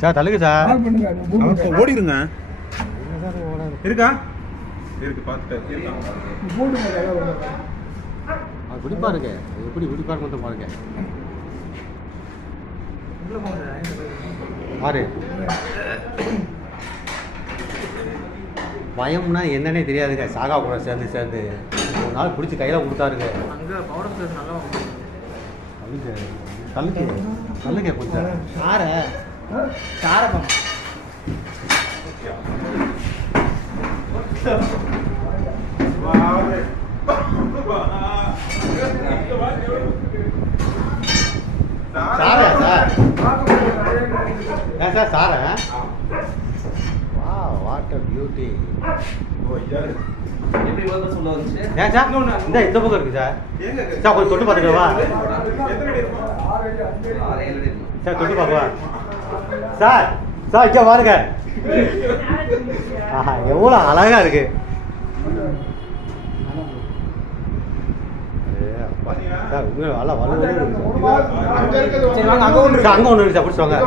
Sir தள்ளுங்க sir. ஓடிடுங்க. இருக்கா இருக்கு பார்த்துட்டு குடி பாருங்க எப்படி குடிப்பாரு மட்டும் பாருங்க. பாரு பயம்னா என்னன்னே தெரியாதுங்க. சாகா கூட சேர்ந்து ஒரு நாள் பிடிச்சி கையில் கொடுத்தாருங்க. தள்ளுங்க கொஞ்சம் சாரப்பம் சாரா சார் ஏன் சார் சாரா? வா வாட் அ பியூட்டி. ஏன் சார் இந்த பக்கம் இருக்கு சார். சார் கொஞ்சம் தொட்டு பார்த்துக்கவா சார்? தொட்டு பார்க்கவா சார்? சார் இங்கே பாருங்க. ஆஹா எவ்வளோ அழகா இருக்கு. சார் உண்மையில நல்லா அங்கே ஒன்று இருக்கு சார். பிடிச்சுவாங்க.